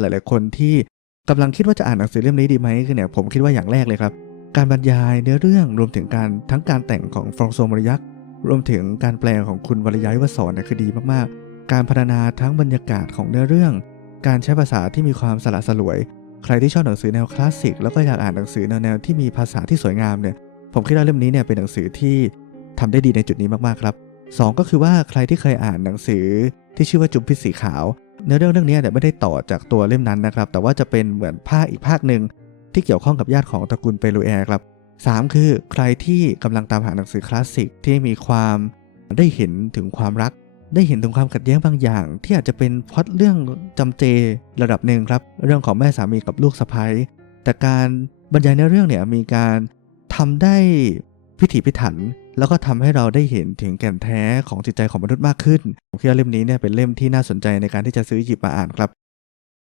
หลาย ๆ คนที่กำลังคิดว่าจะอ่านหนังสือเล่มนี้ดีไหมคือเนี่ยผมคิดว่าอย่างแรกเลยครับ การบรรยายเนื้อเรื่องรวมถึงการทั้งการแต่งของฟรองโซมาริยักรวมถึงการแปลของคุณวรยายวสอนเนี่ยคือดีมากๆ การพัฒนาทั้งบรรยากาศของเนื้อเรื่อง การใช้ภาษาที่มีความสละสลวย ใครที่ชอบหนังสือแนวคลาสสิกแล้วก็อยากอ่านหนังสือแนวๆที่มีภาษาที่สวยงามเนี่ยผมคิดว่าเล่มนี้เนี่ยเป็นหนังสือที่ทำได้ดีในจุดนี้มากๆครับสองก็คือว่าใครที่เคยอ่านหนังสือที่ชื่อว่าจุมพิษสีขาว เนื้อเรื่องเรื่องนี้เนี่ยไม่ได้ต่อจากตัวเล่มนั้นนะครับ แต่ว่าจะเป็นเหมือนภาคอีกภาคหนึ่งที่เกี่ยวข้องกับญาติของตระกูลเปรูแอร์ครับสามคือใครที่กำลังตามหาหนังสือคลาสสิกที่มีความได้เห็นถึงความรัก ได้เห็นถึงความขัดแย้งบางอย่าง ที่อาจจะเป็นพล็อตเรื่องจำเจระดับหนึ่งครับ เรื่องของแม่สามีกับลูกสะใภ้แต่การบรรยายในเรื่องเนี่ยมีการทำได้ พิถีพิถัน แล้วก็ทำให้เราได้เห็นถึงแก่นแท้ของจิตใจของมนุษย์มากขึ้น ผมคิดว่าเล่มนี้เนี่ยเป็นเล่มที่น่าสนใจในการที่จะซื้อหยิบมาอ่านครับ